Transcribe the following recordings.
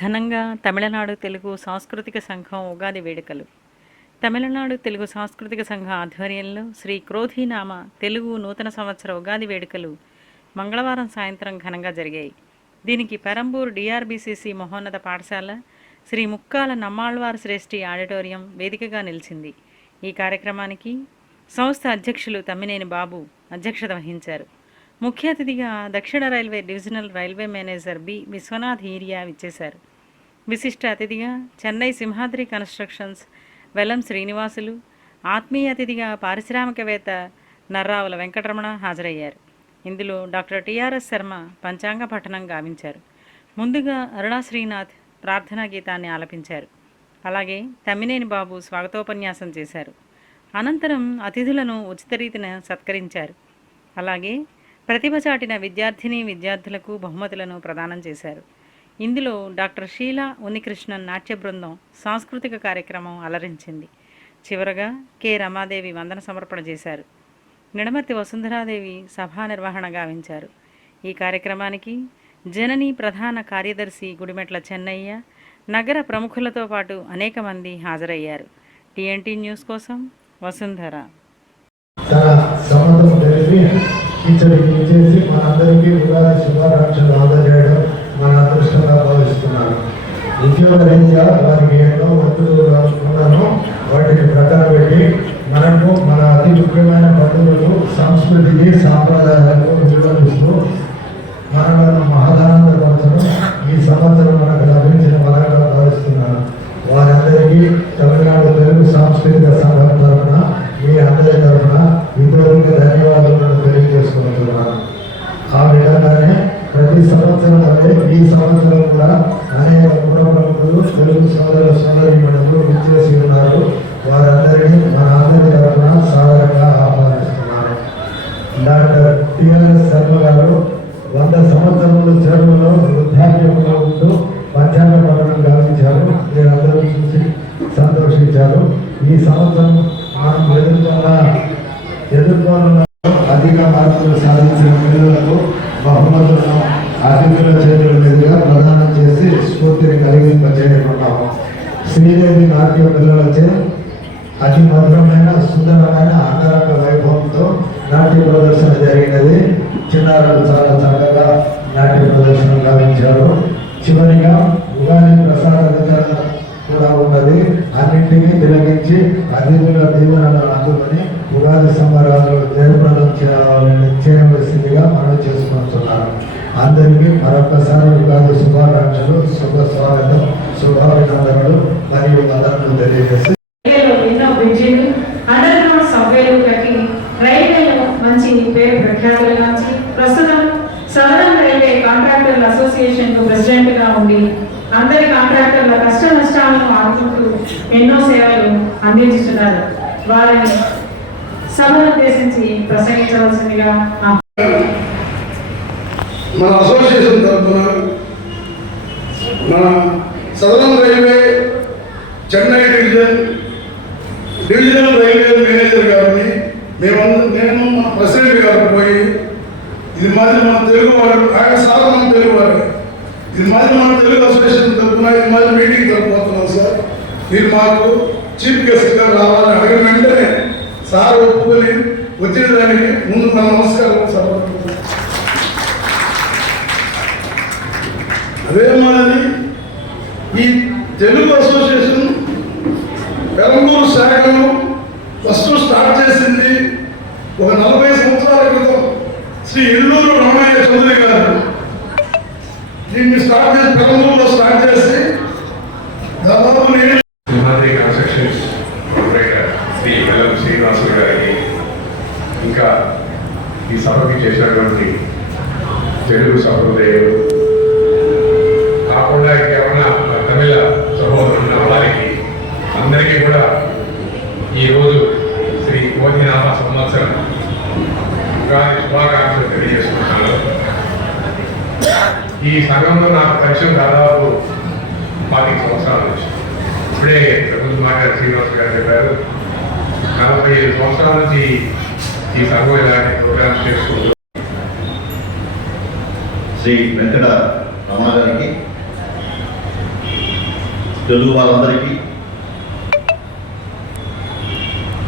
ఘనంగా తమిళనాడు తెలుగు సాంస్కృతిక సంఘం ఉగాది వేడుకలు. తమిళనాడు తెలుగు సాంస్కృతిక సంఘం ఆధ్వర్యంలో శ్రీ క్రోధీనామ తెలుగు నూతన సంవత్సర ఉగాది వేడుకలు మంగళవారం సాయంత్రం ఘనంగా జరిగాయి. దీనికి పెరంబూర్ డిఆర్బిసిసి మహోన్నత పాఠశాల శ్రీ ముక్కాల నమ్మాళ్వార్ శ్రేష్ఠి ఆడిటోరియం వేదికగా నిలిచింది. ఈ కార్యక్రమానికి సంస్థ అధ్యక్షులు తమ్మినేని బాబు అధ్యక్షత వహించారు. ముఖ్య అతిథిగా దక్షిణ railway divisional railway manager B Vishwanath Hiriya విచ్చేశారు. విశిష్ట అతిథిగా చెన్నై సింహాద్రి కన్స్ట్రక్షన్స్ వెల్లం శ్రీనివాసులు ఆత్మీయ అతిథిగా పారిశ్రామికవేత్త నర్రావుల వెంకటరమణ హాజరయ్యారు. ఇందులో డాక్టర్ టిఆర్ఎస్ శర్మ పంచాంగ పఠనం గావించారు. ముందుగా అరుణా శ్రీనాథ్ ప్రార్థనా గీతాన్ని ఆలపించారు. అలాగే తమ్మినేని బాబు స్వాగతోపన్యాసం చేశారు. అనంతరం అతిథులను ఉచిత రీతిన సత్కరించారు. అలాగే ప్రతిభ చాటిన విద్యార్థిని విద్యార్థులకు బహుమతులను ప్రదానం చేశారు. ఇందులో డాక్టర్ షీలా ఉన్నికృష్ణన్ నాట్య బృందం సాంస్కృతిక కార్యక్రమం అలరించింది. చివరగా కె. రమాదేవి వందన సమర్పణ చేశారు. నిడమర్తి వసుంధరాదేవి సభా నిర్వహణ గావించారు. ఈ కార్యక్రమానికి జనని ప్రధాన కార్యదర్శి గుడిమెట్ల చెన్నయ్య నగర ప్రముఖులతో పాటు అనేక మంది హాజరయ్యారు. టీఎన్టీ న్యూస్ కోసం వసుంధర. తన చేసి మనందరికీ ఉగాది శుభాకాంక్షలు అందజేయడం మన అదృష్టంగా భావిస్తున్నాను. ఉద్యోగ రీత్యా వారికి ఎన్నో ఒత్తిడులు రాసుకున్నాను. వాటిని ప్రక్కన పెట్టి మనకు మన అతి ముఖ్యమైన పండుగలు సంస్కృతికి సాంప్రదాయాలకు విలువలిస్తూ మనలను మహదానందపరచడం ఈ సంవత్సరం మనకు లభించిన వరంగా భావిస్తున్నాను. వారందరికీ తమిళనాడు తెలుగు సాంస్కృతిక సంఘం తరఫున మీ అందరి తరఫున ఇంతవరకు ధన్యవాదాలను తెలియజేసుకుంటున్నాను. ఆ విధంగానే ప్రతి సంవత్సరం అంటే ఈ సంవత్సరం కూడా అనేక పురప్రముఖులు తెలుగు సోదర సోదరిమణులు విచ్చేసి ఉన్నారు. వారందరినీ మన అందరి తరఫున సాధారణంగా ఆహ్వానిస్తున్నాను. డాక్టర్ టిఆర్ఎస్ శర్మ గారు వంద సంవత్సరములు చదువులో వృద్ధాప్యంలో ఉంటూ పంచాంగ పఠనం గావించారు. మీరందరూ చూసి సంతోషించారు. ఈ సంవత్సరం మనం ఎదుర్కొన్న ఎదుర్కొన్న అధిక మార్కులు సాధించిన పిల్లలకు బహుమతులను అతిథుల చేతుల మీదుగా ప్రదానం చేసి స్ఫూర్తిని కలిగింపజేయకుంటాము శ్రీదేవి నాట్య పిల్లలచే అతి మధురమైన సుందరమైన అంగరంగ వైభవంతో నాట్య ప్రదర్శన జరిగినది. చిన్నారులు చాలా చక్కగా నాట్య ప్రదర్శన గావించారు. చివరిగా ఉగాది ప్రసాద వితరణ కూడా ఉన్నది. అన్నింటినీ తిలగించి అతిథుల దీవెనలను అందుకొని ఉగాది సంబరాలు జయప్రదం చేయాలని చేయవలసిందిగా మనం చేసుకుంటున్నాను. అందరికీ మరొకసారి ఉగాది శుభాకాంక్షలు శుభ స్వాగతం శుభాభినందనలు మరియు మదనలు తెలియజేసి మంచి పేరు ప్రఖ్యాతులు ప్రస్తుతం సదరన్ రైల్వే కాంట్రాక్టర్ల అసోసియేషన్ ప్రెసిడెంట్గా ఉండి అందరి కాంట్రాక్టర్ల కష్ట నష్టాలను ఆదుకుంటూ ఎన్నో సేవలు అందించుతున్నారు. వారిని సభను ఉద్దేశించి ప్రసంగించవలసిందిగా మన అసోసియేషన్ తరఫున మన southern railway Chennai division divisional railway manager గారిని మేము నేను మా ప్రెసిడెంట్ గారు పోయి ఇది మాది మన తెలుగు వారు ఆయన సార్ మన తెలుగు వారు. ఇది మాది మన తెలుగు అసోసియేషన్ తరఫున ఇది మాది మీటింగ్ తరపుతున్నాం సార్. మీరు మాకు చీఫ్ గెస్ట్గా రావాలని అడిగిన వెంటనే సార్ ఒప్పుకొని వచ్చిన దానికి ముందు నా నమస్కారం సార్ అదే మాది ఈ తెలుగు అసోసియేషన్ పెరంబూరు శాఖను ఫస్ట్ స్టార్ట్ చేసింది ఒక నలభై సంవత్సరాల క్రితం శ్రీ ఇల్లూరు రామయ్య చౌదరి గారు. దీన్ని స్టార్ట్ చేసి పెరంబూరులో స్టార్ట్ చేసి దాదాపు నేను సింహాద్రి కన్స్ట్రక్షన్స్ ఆపరేటర్ శ్రీ వెల్లం శ్రీనివాసులు గారికి ఇంకా ఈ సభకి చేసినటువంటి తెలుగు సహృదయులు కాకుండా ఇంకేమన్నా మన తమిళ సహోదరులు ఉన్న వారికి అందరికీ కూడా ఈరోజు శ్రీ కోదినామ సంవత్సరం ఉగాది శుభాకాంక్షలు తెలియజేసుకుంటున్నాను ఈ సంఘంలో నాకు పరిచయం దాదాపు పాతిక సంవత్సరాలు నుంచి. ఇప్పుడే ప్రభుత్వ మాట్లాడి శ్రీనివాస్ గారు చెప్పారు నలభై ఐదు సంవత్సరాల నుంచి ఈ సంఘం ఇలాంటి ప్రోగ్రామ్స్ చేసుకుంటూ శ్రీ వెంకట రమణ గారికి తెలుగు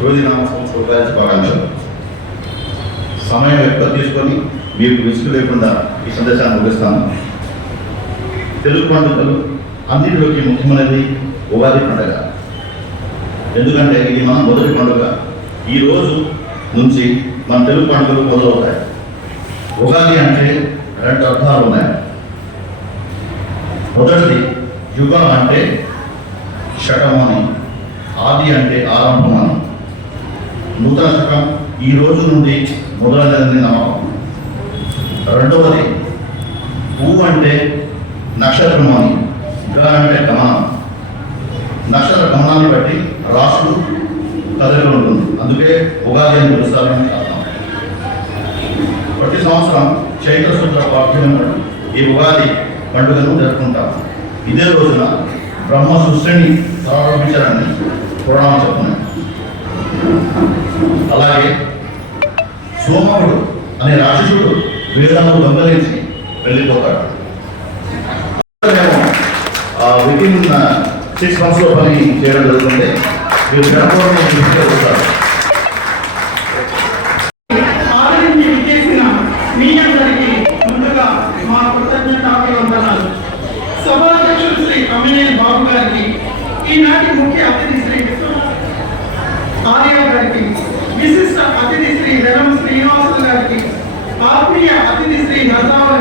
రోజు నా సంవత్సరం శుభాకాంక్షలు. సమయం ఎక్కువ తీసుకొని మీకు విసుగు లేకుండా ఈ సందేశాన్ని ముగిస్తాను. తెలుగు పండుగలు అన్నింటిలోకి ముఖ్యమైనది ఉగాది పండుగ. ఎందుకంటే ఇది మన మొదటి పండుగ. ఈ రోజు నుంచి మన తెలుగు పండుగలు మొదలవుతాయి. ఉగాది అంటే రెండు అర్థాలు ఉన్నాయి. మొదటిది యుగం అంటే శకం అని ఆది అంటే ఆరంభం అని. నూతన శకం ఈ రోజు నుండి మొదలైనదని నమ్మకం. రెండవది పువ్వు అంటే నక్షత్రం అని గా అంటే గమనం నక్షత్ర గమనాన్ని బట్టి రాసులు కదలిక ఉంటుంది. అందుకే ఉగాది అని పిలుస్తారని అర్థం. ప్రతి సంవత్సరం చైత్ర శుద్ధ పాఠ్యం ఈ ఉగాది పండుగను జరుపుకుంటాం. ఇదే రోజున బ్రహ్మ సృష్టిని ప్రారంభించారని పురాణం చెప్తున్నాయి అలాగే సోమకుడు అనే రాక్షసుడు వేదాలను దొంగలించి వెళ్ళిపోతాడు. విత్ ఇన్ సిక్స్ మంత్స్లో పని చేయడం జరుగుతుంది. మీరు గర్భవరం తీసుకెళ్తారు ఈనాటి ముఖ్య అతిథి శ్రీ ఆర్య గారికి విశిష్ట అతిథి శ్రీ ధనం శ్రీనివాసులు గారికి ఆత్మీయ అతిథి శ్రీ నర్సావల